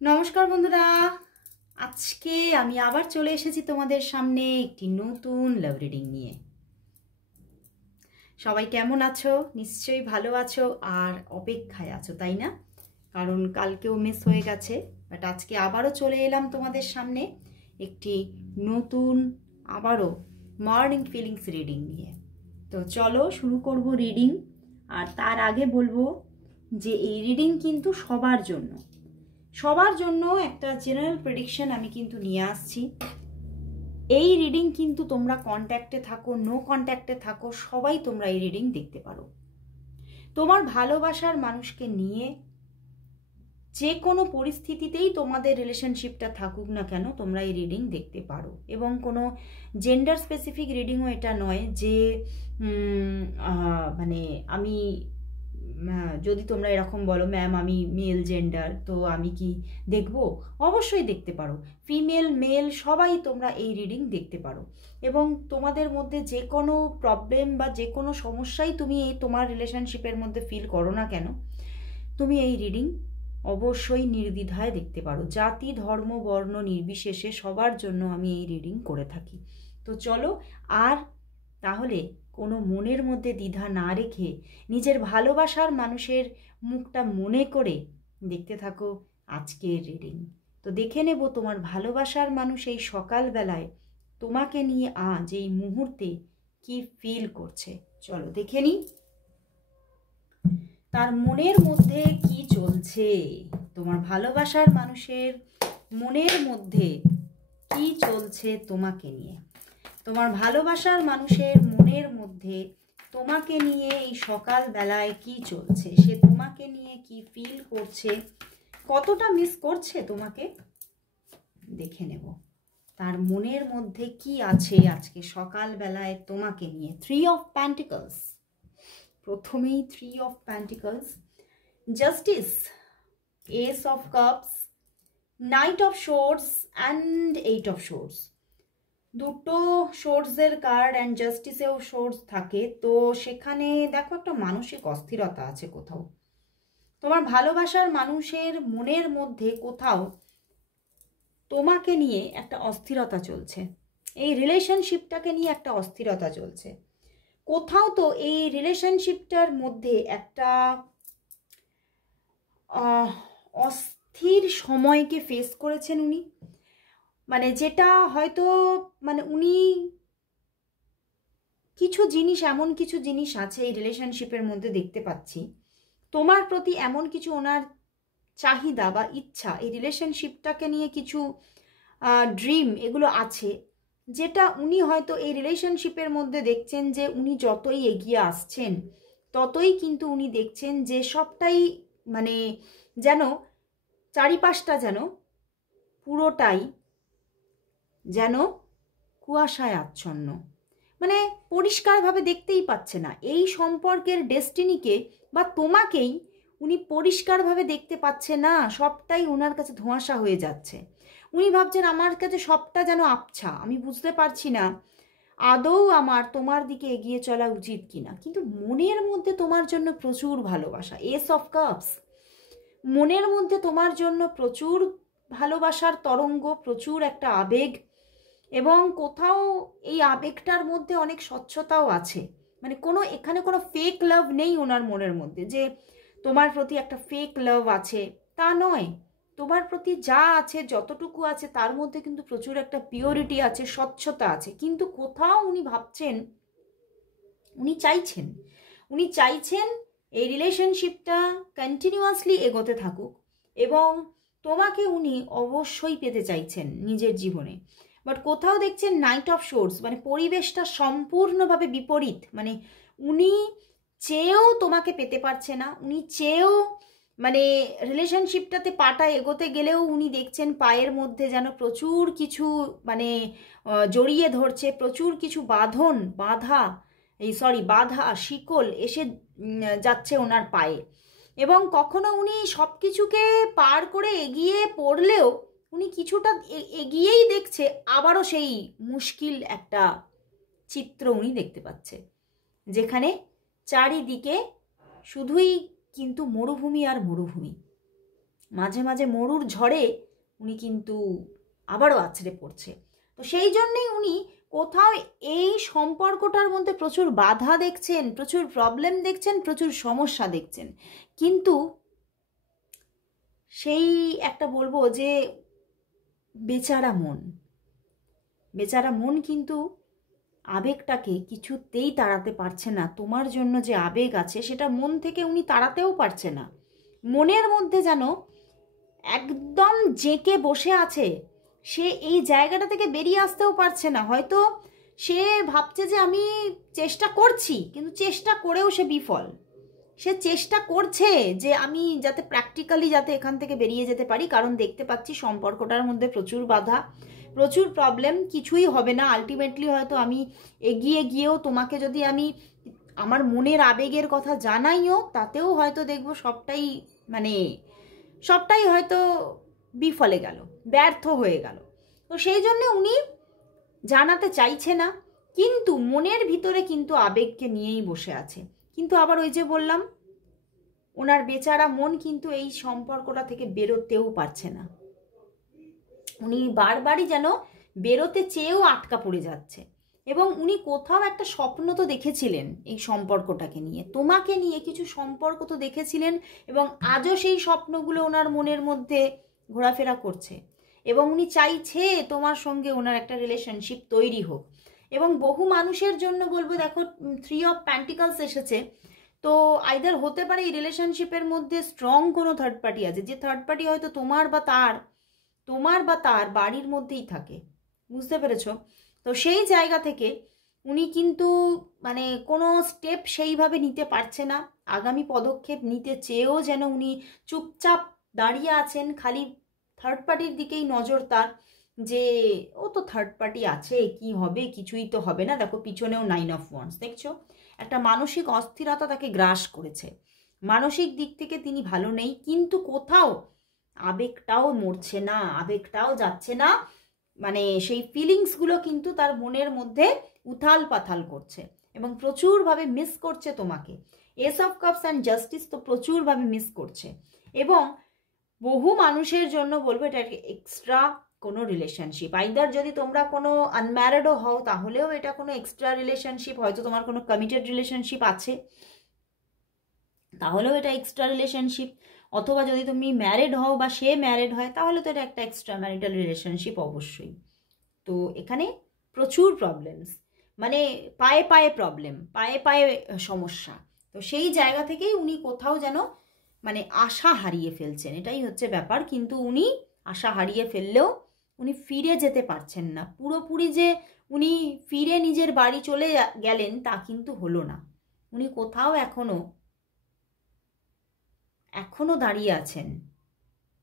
নমস্কার বন্ধুরা, আজকে আমি আবার চলে এসেছি তোমাদের সামনে একটি নতুন লাভ রিডিং নিয়ে। সবাই কেমন আছো? নিশ্চয়ই ভালো আছো আর অপেক্ষায় আছো, তাই না? কারণ কালকেও মিস হয়ে গেছে, বাট আজকে আবারও চলে এলাম তোমাদের সামনে একটি নতুন আবারও মর্নিং ফিলিংস রিডিং নিয়ে। তো চলো শুরু করব রিডিং। আর তার আগে বলবো যে এই রিডিং কিন্তু সবার জন্য একটা জেনারেল প্রেডিকশন আমি কিন্তু নিয়ে আসছি। এই রিডিং কিন্তু তোমরা কন্ট্যাক্টে থাকো, নো কন্ট্যাক্টে থাকো, সবাই তোমরা এই রিডিং দেখতে পারো। তোমার ভালোবাসার মানুষকে নিয়ে যে কোনো পরিস্থিতিতেই তোমাদের রিলেশনশিপটা থাকুক না কেন, তোমরা এই রিডিং দেখতে পারো। এবং কোনো জেন্ডার স্পেসিফিক রিডিংও এটা নয় যে মানে আমি যদি তোমরা এরকম বলো ম্যাম আমি মেল জেন্ডার, তো আমি কি দেখবো? অবশ্যই দেখতে পারো। ফিমেল মেল সবাই তোমরা এই রিডিং দেখতে পারো। এবং তোমাদের মধ্যে যে কোনো প্রবলেম বা যে কোনো সমস্যাই তুমি এই তোমার রিলেশনশিপের মধ্যে ফিল করো না কেন, তুমি এই রিডিং অবশ্যই নির্দ্বিধায় দেখতে পারো। জাতি ধর্ম বর্ণ নির্বিশেষে সবার জন্য আমি এই রিডিং করে থাকি। তো চলো, আর তাহলে কোনো মনের মধ্যে দ্বিধা না রেখে নিজের ভালোবাসার মানুষের মুখটা মনে করে দেখতে থাকো আজকের রিডিং। তো দেখে নেব তোমার ভালোবাসার মানুষ এই সকালবেলায় তোমাকে নিয়ে আজ এই মুহূর্তে কি ফিল করছে। চলো দেখে নিই তার মনের মধ্যে কি চলছে। তোমার ভালোবাসার মানুষের মনের মধ্যে কি চলছে তোমাকে নিয়ে। তোমার ভালোবাসার মানুষের মনের মধ্যে তোমাকে নিয়ে এই সকাল বেলায় কি চলছে, সে তোমাকে নিয়ে কি ফিল করছে, কতটা মিস করছে তোমাকে, দেখে নেব তার মনের মধ্যে কি আছে আজকে সকাল বেলায় তোমাকে নিয়ে। 3 অফ প্যান্টিকলস, প্রথমেই 3 of pentacles, justice, ace of cups, knight of swords and 8 of swords. দুটো শোর্ডসের কার্ড অ্যান্ড জাস্টিসেও শোর্ডস থাকে, তো সেখানে দেখো একটা মানসিক অস্থিরতা আছে কোথাও। তোমার ভালোবাসার মানুষের মনের মধ্যে কোথাও তোমাকে নিয়ে একটা অস্থিরতা চলছে, এই রিলেশনশিপটাকে নিয়ে একটা অস্থিরতা চলছে কোথাও। তো এই রিলেশনশিপটার মধ্যে একটা অস্থির সময়কে ফেস করেছেন উনি, মানে যেটা হয়তো মানে উনি কিছু জিনিস, এমন কিছু জিনিস আছে এই রিলেশনশিপের মধ্যে দেখতে পাচ্ছি তোমার প্রতি, এমন কিছু ওনার চাহিদা বা ইচ্ছা, এই রিলেশনশিপটাকে নিয়ে কিছু ড্রিম এগুলো আছে, যেটা উনি হয়তো এই রিলেশনশিপের মধ্যে দেখছেন যে উনি যতই এগিয়ে আসছেন ততই কিন্তু উনি দেখছেন যে সবটাই মানে যেন চারিপাশটা যেন পুরোটাই যেন কুয়াশায় আচ্ছন্ন, মানে পরিষ্কারভাবে দেখতেই পাচ্ছে না এই সম্পর্কের ডেস্টিনিকে বা তোমাকেই উনি পরিষ্কারভাবে দেখতে পাচ্ছে না। সবটাই ওনার কাছে ধোঁয়াশা হয়ে যাচ্ছে। উনি ভাবছেন আমার কাছে সবটা যেন আবছা, আমি বুঝতে পারছি না আদৌ আমার তোমার দিকে এগিয়ে চলা উচিত কিনা। কিন্তু মনের মধ্যে তোমার জন্য প্রচুর ভালোবাসা, এস অফ কাপস, মনের মধ্যে তোমার জন্য প্রচুর ভালোবাসার তরঙ্গ, প্রচুর একটা আবেগ, এবং কোথাও এই আবেগটার মধ্যে অনেক স্বচ্ছতাও আছে। মানে কোনো এখানে কোনো ফেক লাভ নেই ওনার মনের মধ্যে, যে তোমার প্রতি একটা ফেক লাভ আছে তা নয়। তোমার প্রতি যা আছে, যতটুকু আছে তার মধ্যে কিন্তু প্রচুর একটা পিওরিটি আছে, স্বচ্ছতা আছে। কিন্তু কোথাও উনি ভাবছেন, উনি চাইছেন এই রিলেশনশিপটা কন্টিনিউয়াসলি এগোতে থাকুক, এবং তোমাকে উনি অবশ্যই পেতে চাইছেন নিজের জীবনে। বাট কোথাও দেখছেন নাইট অফ শোর্স, মানে পরিবেশটা সম্পূর্ণভাবে বিপরীত। মানে উনি চেয়েও তোমাকে পেতে পারছে না, উনি চেয়েও মানে রিলেশনশিপটাতে পাটা এগোতে গেলেও উনি দেখছেন পায়ের মধ্যে যেন প্রচুর কিছু মানে জড়িয়ে ধরছে, প্রচুর কিছু বাধা শিকল এসে যাচ্ছে ওনার পায়ে। এবং কখনো উনি সব কিছুকে পার করে এগিয়ে পড়লেও উনি কিছুটা এগিয়েই দেখছে, আবারও সেই মুশকিল একটা চিত্র উনি দেখতে পাচ্ছে, যেখানে চারিদিকে শুধুই কিন্তু মরুভূমি আর মরুভূমি। মাঝে মাঝে মরুর ঝড়ে উনি কিন্তু আবারও আছড়ে পড়ছে। তো সেই জন্যেই উনি কোথাও এই সম্পর্কটার মধ্যে প্রচুর বাধা দেখছেন, প্রচুর প্রবলেম দেখছেন, প্রচুর সমস্যা দেখছেন। কিন্তু সেই একটা বলবো যে বেচারা মন কিন্তু আবেগটাকে কিছুতেই তাড়াতে পারছে না। তোমার জন্য যে আবেগ আছে সেটা মন থেকে উনি তাড়াতেও পারছে না। মনের মধ্যে যেন একদম জেঁকে বসে আছে, সে এই জায়গাটা থেকে বেরিয়ে আসতেও পারছে না। হয়তো সে ভাবছে যে আমি চেষ্টা করছি, কিন্তু চেষ্টা করেও সে বিফল। সে চেষ্টা করছে যে আমি যাতে প্র্যাকটিক্যালি যাতে এখান থেকে বেরিয়ে যেতে পারি, কারণ দেখতে পাচ্ছি সম্পর্কটার মধ্যে প্রচুর বাধা, প্রচুর প্রবলেম, কিছুই হবে না। আলটিমেটলি হয়তো আমি এগিয়ে গিয়েও তোমাকে যদি আমি আমার মনের আবেগের কথা জানাইও, তাতেও হয়তো দেখবো সবটাই হয়তো বিফলে গেল, ব্যর্থ হয়ে গেল। তো সেই জন্য উনি জানাতে চাইছে না, কিন্তু মনের ভিতরে কিন্তু আবেগকে নিয়েই বসে আছে। কিন্তু আবার ওই যে বললাম, ওনার বেচারা মন কিন্তু এই সম্পর্কটা থেকে বেরোতেও পারছে না। উনি বারবারই যেন বেরোতে চেয়েও আটকা পড়ে যাচ্ছে। এবং উনি কোথাও একটা স্বপ্ন তো দেখেছিলেন এই সম্পর্কটাকে নিয়ে, তোমাকে নিয়ে কিছু সম্পর্ক তো দেখেছিলেন, এবং আজও সেই স্বপ্নগুলো ওনার মনের মধ্যে ঘোরাফেরা করছে। এবং উনি চাইছে তোমার সঙ্গে ওনার একটা রিলেশনশিপ তৈরি হোক। এবং বহু মানুষের জন্য বলবো, দেখো 3 অফ প্যান্টিকলস এসেছে, তো আইদার হতে পারে এই রিলেশনশিপের মধ্যে স্ট্রং কোনো থার্ড পার্টি আছে, যে থার্ড পার্টি হয়তো তোমার বা তার বাড়ির মধ্যেই থাকে। বুঝতে পেরেছো? তো সেই জায়গা থেকে উনি কিন্তু মানে কোনো স্টেপ সেইভাবে নিতে পারছে না। আগামী পদক্ষেপ নিতে চেয়েও যেন উনি চুপচাপ দাঁড়িয়ে আছেন, খালি থার্ড পার্টির দিকেই নজর তার, যে ও তো থার্ড পার্টি আছে, কি হবে, কিছুই তো হবে না। দেখো পিছনেও 9 অফ ওয়ান্ডস, দেখছো? একটা মানসিক অস্থিরতা তাকে গ্রাস করেছে, মানসিক দিক থেকে তিনি ভালো নেই। কিন্তু কোথাও আবেগটাও মরছে না, আবেগটাও যাচ্ছে না, মানে সেই ফিলিংসগুলো কিন্তু তার মনের মধ্যে উথাল পাথাল করছে এবং প্রচুরভাবে মিস করছে তোমাকে। S of cups and justice তো প্রচুরভাবে মিস করছে। এবং বহু মানুষের জন্য বলবো এটা এক্সট্রা কোনো রিলেশনশিপ, আইদার যদি তোমরা কোনো আনম্যারিডও হও তাহলেও এটা কোনো এক্সট্রা রিলেশনশিপ, হয়তো তোমার কোনো কমিটেড রিলেশনশিপ আছে তাহলেও এটা এক্সট্রা রিলেশনশিপ, অথবা যদি তুমি ম্যারিড হও বা সে ম্যারিড হয় তাহলে তো এটা একটা এক্সট্রা ম্যারিটাল রিলেশনশিপ অবশ্যই। তো এখানে প্রচুর প্রবলেমস, মানে পায়ে পায়ে প্রবলেম, পায়ে পায়ে সমস্যা। তো সেই জায়গা থেকেই উনি কোথাও যেন মানে আশা হারিয়ে ফেলছেন, এটাই হচ্ছে ব্যাপার। কিন্তু উনি আশা হারিয়ে ফেললেও উনি ফিরে যেতে পারছেন না পুরোপুরি, যে উনি ফিরে নিজের বাড়ি চলে গেলেন তা কিন্তু হলো না। উনি কোথাও এখনো দাঁড়িয়ে আছেন,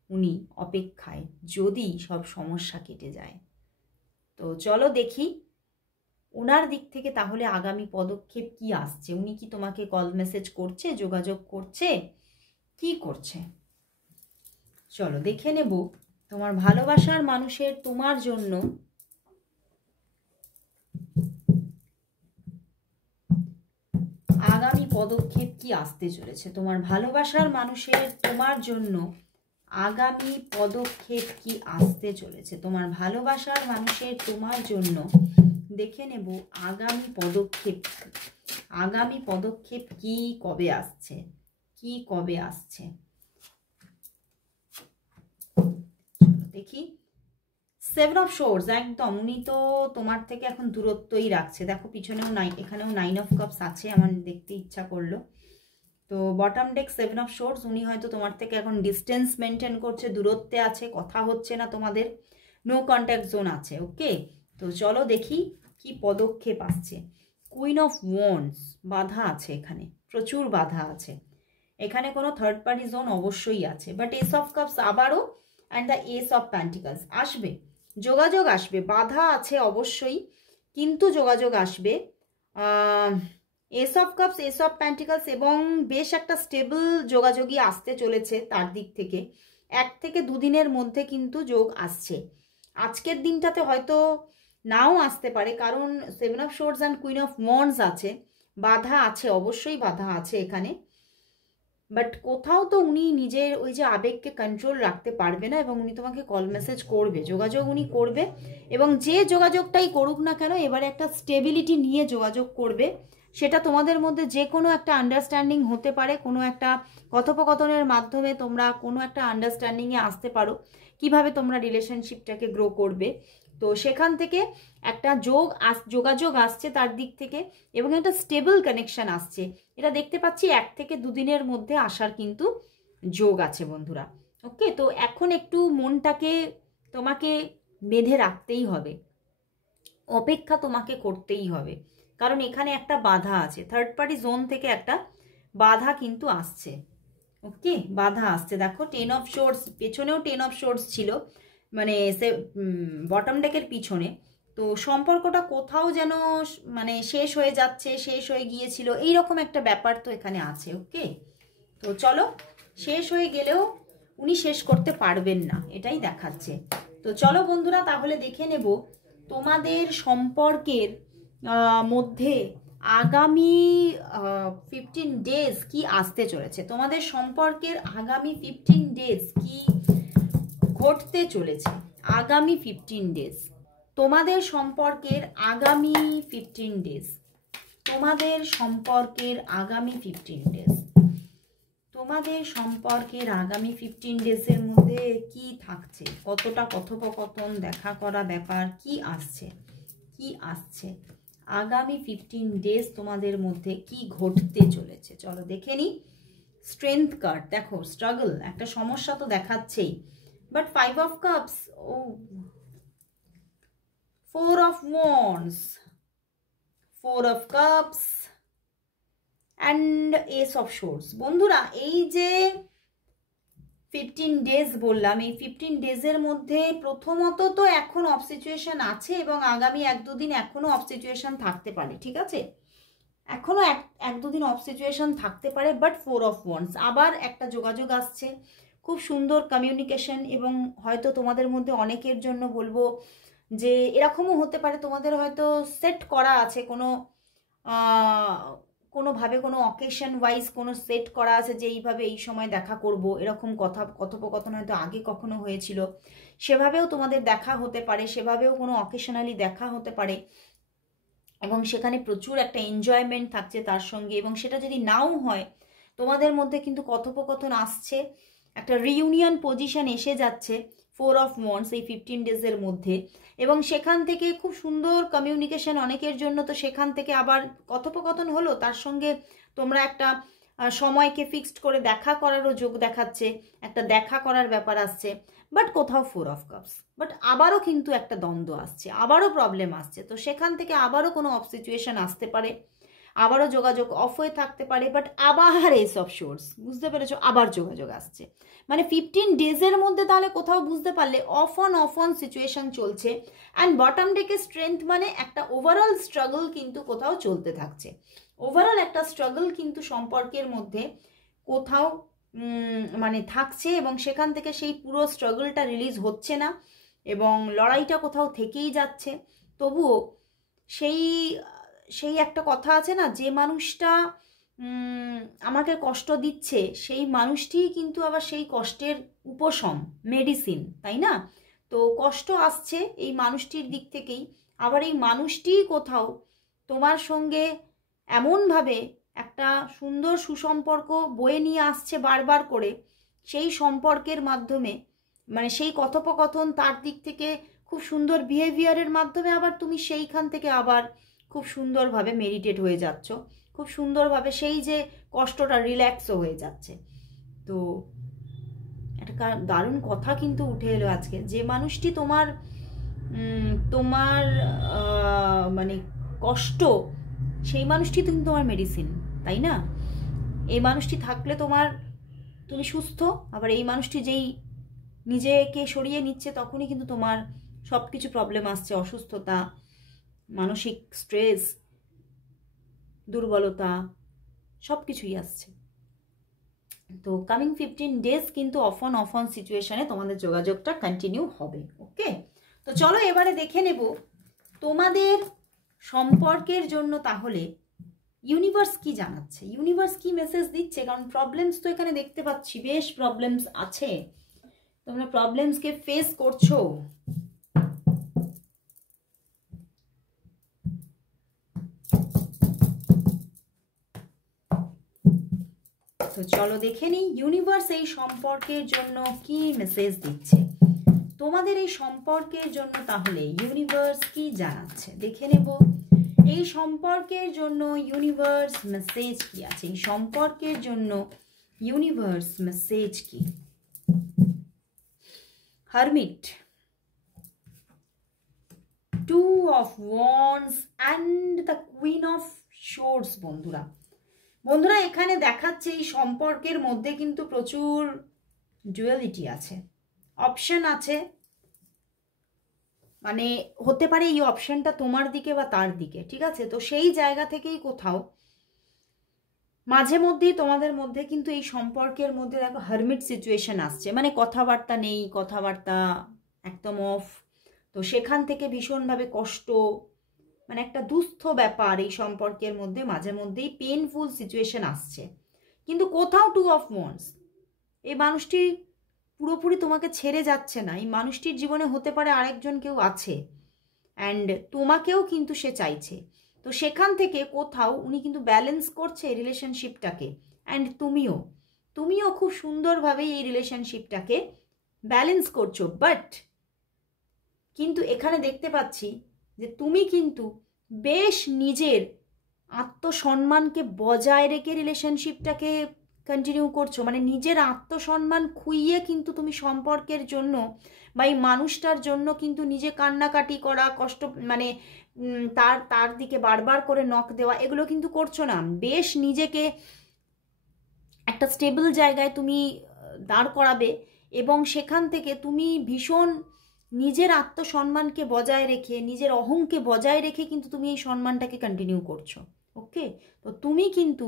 উনি অপেক্ষায়, যদি সব সমস্যা কেটে যায়। তো চলো দেখি ওনার দিক থেকে তাহলে আগামী পদক্ষেপ কি আসছে। উনি কি তোমাকে কল মেসেজ করছে, যোগাযোগ করছে, কি করছে? চলো দেখে নেব তোমার ভালোবাসার মানুষের তোমার জন্য আগামী পদক্ষেপ কি আসতে চলেছে। তোমার ভালোবাসার মানুষের তোমার জন্য আগামী পদক্ষেপ কি আসতে চলেছে। তোমার ভালোবাসার মানুষের তোমার জন্য দেখে নেব আগামী পদক্ষেপ কি কবে আসছে, দেখি। 7 অফ সোর্স, একদম উনি তো তোমার থেকে এখন দূরত্বই রাখছে। দেখো পিছনেও এখানেও 9 অফ কাপস আছে, আমার দেখতে ইচ্ছা করলো। তো বটম ডেক 7 অফ সোর্স, উনি হয়তো তোমার থেকে এখন ডিস্টেন্স মেনটেন করছে, দূরত্বে আছে, কথা হচ্ছে না তোমাদের, নো কন্ট্যাক্ট জোন আছে। ওকে, তো চলো দেখি কি পদক্ষেপ আসছে। কুইন অফ ওয়ান্ডস, বাধা আছে এখানে, প্রচুর বাধা আছে এখানে, কোনো থার্ড পার্টি জোন অবশ্যই আছে। বাট এস অফ কাপস আবারও and the S of pentacles, আসবে যোগাযোগ, আসবে, বাধা আছে অবশ্যই কিন্তু যোগাযোগ আসবে। S of cups, S of pentacles, এবং বেশ একটা স্টেবল যোগাযোগই আসতে চলেছে তার দিক থেকে। 1 থেকে 2 দিনের মধ্যে কিন্তু যোগ আসছে। আজকের দিনটাতে হয়তো নাও আসতে পারে, কারণ 7 of swords and queen of wands আছে, বাধা আছে, অবশ্যই বাধা আছে এখানে। বাট কোথাও তো উনি নিজের ওই যে আবেগকে কন্ট্রোল রাখতে পারবে না, এবং উনি তোমাকে কল মেসেজ করবে, যোগাযোগ উনি করবে, এবং যে যোগাযোগটাই করুক না কেন এবারে একটা স্টেবিলিটি নিয়ে যোগাযোগ করবে। সেটা তোমাদের মধ্যে যে কোনো একটা আন্ডারস্ট্যান্ডিং হতে পারে, কোনো একটা কথোপকথনের মাধ্যমে তোমরা কোনো একটা আন্ডারস্ট্যান্ডিংয়ে আসতে পারো কিভাবে তোমরা রিলেশনশিপটাকে গ্রো করবে। তো সেখান থেকে একটা যোগাযোগ আসছে তার দিক থেকে, এবং একটা স্টেবল কানেকশন আসছে। এটা দেখতে পাচ্ছি 1 থেকে 2 দিনের মধ্যে আসার কিন্তু যোগ আছে বন্ধুরা। ওকে, তো এখন একটু মনটাকে তোমাকে বেঁধে রাখতেই হবে, অপেক্ষা তোমাকে করতেই হবে, কারণ এখানে একটা বাধা আছে, থার্ড পার্টি জোন থেকে একটা বাধা কিন্তু আসছে। ওকে, বাধা আসছে। দেখো 10 অফ শোর্টস, পেছনেও 10 অফ শোর্টস ছিল, মানে সে বটম ডেকের পিছনে। তো সম্পর্কটা কোথাও যেন মানে শেষ হয়ে যাচ্ছে, শেষ হয়ে গিয়েছিল, এইরকম একটা ব্যাপার তো এখানে আছে। ওকে, তো চলো, শেষ হয়ে গেলেও উনি শেষ করতে পারবেন না, এটাই দেখাচ্ছে। তো চলো বন্ধুরা, তাহলে দেখে নেব তোমাদের সম্পর্কের মধ্যে আগামী 15 ডেজ কি আসতে চলেছে। তোমাদের সম্পর্কের আগামী 15 ডেজ কি ঘটতে চলেছে। আগামী 15 ডেজ তোমাদের সম্পর্কের আগামী 15 ডেজ, তোমাদের সম্পর্কের আগামী 15 ডেজ, তোমাদের সম্পর্কের আগামী 15 ডেজের মধ্যে কি থাকছে, কতটা কথোপকথন, দেখা করা ব্যাপার কি আসছে, কি আসছে আগামী 15 ডেজ তোমাদের মধ্যে কি ঘটতে চলেছে। চলো দেখে নি। স্ট্রেংথ কার্ড, দেখো স্ট্রাগল, একটা সমস্যা তো দেখাচ্ছেই, বাট 5 অফ কাপস, ও 4 of wands, 4 of cups and ace of swords. বন্ধুরা, এই যে 15 ডেজ বললাম, এই 15 ডেজের মধ্যে প্রথমত তো এখন অফ সিচুয়েশন আছে, এবং আগামী 1-2 দিন এখনো অফ সিচুয়েশন থাকতে পারে, ঠিক আছে, এখনো 1-2 দিন অফ সিচুয়েশন থাকতে পারে। বাট 4 অফ ওয়ান্ডস, আবার একটা যোগাযোগ আসছে, খুব সুন্দর কমিউনিকেশন, এবং হয়তো তোমাদের মধ্যে অনেকের জন্য বলবো যে এরকমও হতে পারে তোমাদের হয়তো সেট করা আছে কোনোভাবে, কোনো অকেশন ওয়াইজ কোনো সেট করা আছে যে এইভাবে এই সময় দেখা করব, এরকম কথোপকথন হয়তো আগে কখনো হয়েছিল, সেভাবেও তোমাদের দেখা হতে পারে, সেভাবেও কোনো অকেশনালি দেখা হতে পারে, এবং সেখানে প্রচুর একটা এনজয়মেন্ট থাকছে তার সঙ্গে। এবং সেটা যদি নাও হয়, তোমাদের মধ্যে কিন্তু কথোপকথন আসছে, একটা রিইউনিয়ন পজিশন এসে যাচ্ছে 4 অফ ওয়ান্ডস এই 15 ডেজের মধ্যে, এবং সেখান থেকে খুব সুন্দর কমিউনিকেশন অনেকের জন্য। তো সেখান থেকে আবার কথোপকথন হলো, তার সঙ্গে তোমরা একটা সময়কে ফিক্সড করে দেখা করারও যোগ দেখাচ্ছে, একটা দেখা করার ব্যাপার আসছে। বাট কোথাও 4 অফ কাপস, বাট আবারও কিন্তু একটা দ্বন্দ্ব আসছে, আবারও প্রবলেম আসছে। তো সেখান থেকে আবারও কোনো অফ সিচুয়েশন আসতে পারে, আবারও যোগাযোগ অফ হয়ে থাকতে পারে, বাট আবার এস অফ শোর্স, বুঝতে পেরেছো, আবার যোগাযোগ আসছে। মানে 15 ডেজের মধ্যে তাহলে কোথাও বুঝতে পারলে অফ অন সিচুয়েশন চলছে। অ্যান্ড বটম ডেকে স্ট্রেংথ, মানে একটা ওভারঅল স্ট্রাগল কিন্তু কোথাও চলতে থাকছে, ওভারঅল একটা স্ট্রাগল কিন্তু সম্পর্কের মধ্যে কোথাও মানে থাকছে, এবং সেখান থেকে সেই পুরো স্ট্রাগলটা রিলিজ হচ্ছে না, এবং লড়াইটা কোথাও থেকেই যাচ্ছে। তবুও সেই একটা কথা আছে না, যে মানুষটা আমাকে কষ্ট দিচ্ছে সেই মানুষটিই কিন্তু আবার সেই কষ্টের উপশম, মেডিসিন, তাই না? তো কষ্ট আসছে এই মানুষটির দিক থেকেই, আবার এই মানুষটিই কোথাও তোমার সঙ্গে এমনভাবে একটা সুন্দর সুসম্পর্ক বয়ে নিয়ে আসছে বারবার করে, সেই সম্পর্কের মাধ্যমে, মানে সেই কথোপকথন, তার দিক থেকে খুব সুন্দর বিহেভিয়ারের মাধ্যমে আবার তুমি সেইখান থেকে আবার খুব সুন্দরভাবে মেডিটেট হয়ে যাচ্ছ, খুব সুন্দরভাবে সেই যে কষ্টটা রিল্যাক্সও হয়ে যাচ্ছে। তো একটা দারুণ কথা কিন্তু উঠে এলো আজকে, যে মানুষটি তোমার মানে কষ্ট, সেই মানুষটি তুমি তোমার মেডিসিন, তাই না? এই মানুষটি থাকলে তুমি সুস্থ, আবার এই মানুষটি যেই নিজেকে সরিয়ে নিচ্ছে তখনই কিন্তু তোমার সব কিছু প্রবলেম আসছে, অসুস্থতা, মানসিক স্ট্রেস, দুর্বলতা, সব কিছুই আসছে। তো কামিং 15 ডেজ কিন্তু অফ অন সিচুয়েশনে তোমাদের যোগাযোগটা কন্টিনিউ হবে। ওকে, তো চলো এবারে দেখে নেব তোমাদের সম্পর্কের জন্য তাহলে ইউনিভার্স কি জানাচ্ছে, ইউনিভার্স কি মেসেজ দিচ্ছে? কারণ প্রবলেমস তো এখানে দেখতে পাচ্ছি, বেশ প্রবলেমস আছে, তোমরা প্রবলেমসকে ফেস করছো। তো চলো দেখে নিই ইউনিভার্স এই সম্পর্কের জন্য কি মেসেজ দিচ্ছে, তোমাদের এই সম্পর্কের জন্য। তাহলে ইউনিভার্স কি জানাচ্ছে দেখে নেব। এই সম্পর্কের জন্য ইউনিভার্স মেসেজ কি আছে, এই সম্পর্কের জন্য ইউনিভার্স মেসেজ কি? Hermit, 2 of Wands and the Queen of Swords। বন্ধুরা এখানে দেখাচ্ছে এই সম্পর্কের মধ্যে কিন্তু প্রচুর ডুয়ালিটি আছে, অপশন আছে, মানে হতে পারে এই অপশনটা তোমার দিকে বা তার দিকে, ঠিক আছে? তো সেই জায়গা থেকেই কোথাও মাঝে মধ্যেই তোমাদের মধ্যে কিন্তু এই সম্পর্কের মধ্যে দেখো হারমিট সিচুয়েশন আসছে, মানে কথাবার্তা নেই, কথাবার্তা একদম অফ। তো সেখান থেকে ভীষণভাবে কষ্ট, মানে একটা দুস্থ ব্যাপার এই সম্পর্কের মধ্যে, মাঝে মধ্যেই পেনফুল সিচুয়েশন আসছে। কিন্তু কোথাও 2 of Wands, এই মানুষটি পুরোপুরি তোমাকে ছেড়ে যাচ্ছে না, এই মানুষটির জীবনে হতে পারে আরেকজন কেউ আছে, অ্যান্ড তোমাকেও কিন্তু সে চাইছে। তো সেখান থেকে কোথাও উনি কিন্তু ব্যালেন্স করছে রিলেশনশিপটাকে, অ্যান্ড তুমিও খুব সুন্দরভাবেই এই রিলেশনশিপটাকে ব্যালেন্স করছো। বাট কিন্তু এখানে দেখতে পাচ্ছি যে তুমি কিন্তু বেশ নিজের আত্মসম্মানকে বজায় রেখে রিলেশনশিপটাকে কন্টিনিউ করছো, মানে নিজের আত্মসম্মান খুইয়ে কিন্তু তুমি সম্পর্কের জন্য বা এই মানুষটার জন্য কিন্তু নিজে কান্নাকাটি করা, কষ্ট, মানে তার দিকে বারবার করে নক দেওয়া, এগুলো কিন্তু করছো না। বেশ নিজেকে একটা স্টেবল জায়গায় তুমি দাঁড় করাবে, এবং সেখান থেকে তুমি ভীষণ নিজের আত্মসম্মানকে বজায় রেখে, নিজের অহংকে বজায় রেখে কিন্তু তুমি এই সম্মানটাকে কন্টিনিউ করছো। ওকে, তো তুমি কিন্তু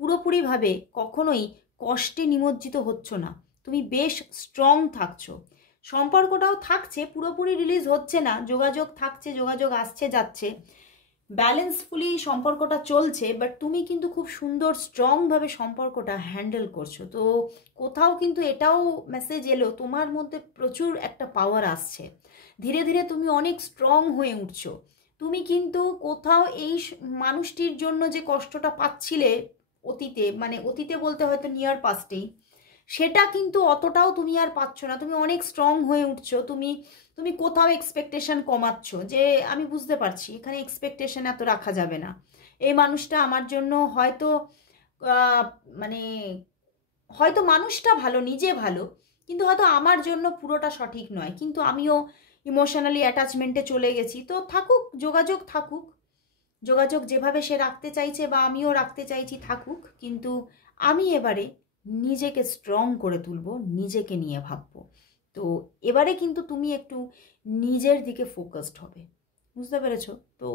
পুরোপুরিভাবে কখনোই কষ্টে নিমজ্জিত হচ্ছ না, তুমি বেশ স্ট্রং থাকছো। সম্পর্কটাও থাকছে, পুরোপুরি রিলিজ হচ্ছে না, যোগাযোগ থাকছে, যোগাযোগ আসছে যাচ্ছে, ব্যালেন্সফুলি সম্পর্কটা চলছে, বাট তুমি কিন্তু খুব সুন্দর স্ট্রংভাবে সম্পর্কটা হ্যান্ডেল করছো। তো কোথাও কিন্তু এটাও মেসেজ এলো, তোমার মধ্যে প্রচুর একটা পাওয়ার আসছে, ধীরে ধীরে তুমি অনেক স্ট্রং হয়ে উঠছো। তুমি কিন্তু কোথাও এই মানুষটির জন্য যে কষ্টটা পাচ্ছিলে অতীতে, মানে অতীতে বলতে হয়তো নিয়ার পাস্টেই, সেটা কিন্তু অতটাও তুমি আর পাচ্ছ না, তুমি অনেক স্ট্রং হয়ে উঠছো। তুমি কোথাও এক্সপেকটেশন কমাচ্ছ, যে আমি বুঝতে পারছি এখানে এক্সপেকটেশন এত রাখা যাবে না, এই মানুষটা আমার জন্য হয়তো মানে হয়তো মানুষটা ভালো, নিজে ভালো, কিন্তু হয়তো আমার জন্য পুরোটা সঠিক নয়, কিন্তু আমিও ইমোশনালি অ্যাটাচমেন্টে চলে গেছি। তো থাকুক, যোগাযোগ থাকুক, যোগাযোগ যেভাবে সে রাখতে চাইছে বা আমিও রাখতে চাইছি থাকুক, কিন্তু আমি এবারে নিজেকে স্ট্রং করে তুলবো, নিজেকে নিয়ে ভাববো। তো এবারে কিন্তু তুমি একটু নিজের দিকে ফোকাসড হবে, বুঝতে পেরেছো? তো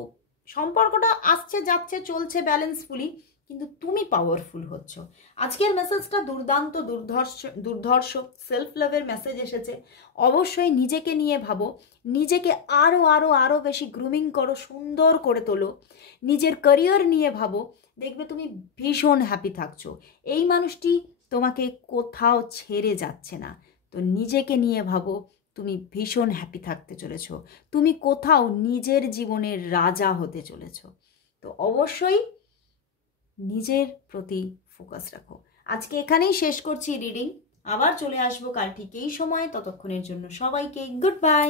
সম্পর্কটা আসছে যাচ্ছে চলছে ব্যালেন্সফুলি, কিন্তু তুমি পাওয়ারফুল হচ্ছ। আজকের মেসেজটা দুর্দান্ত, দুর্ধর্ষ সেলফ লাভের মেসেজ এসেছে। অবশ্যই নিজেকে নিয়ে ভাবো, নিজেকে আরও আরও আরও বেশি গ্রুমিং করো, সুন্দর করে তোলো, নিজের ক্যারিয়ার নিয়ে ভাবো, দেখবে তুমি ভীষণ হ্যাপি থাকছো। এই মানুষটি তোমাকে কোথাও ছেড়ে যাচ্ছে না। তো নিজেকে নিয়ে ভাবো, তুমি ভীষণ হ্যাপি থাকতে চলেছো, তুমি কোথাও নিজের জীবনের রাজা হতে চলেছো। তো অবশ্যই নিজের প্রতি ফোকাস রাখো। আজকে এখানেই শেষ করছি রিডিং, আবার চলে আসবো কাল ঠিক এই সময়। ততক্ষণের জন্য সবাইকে গুড বাই।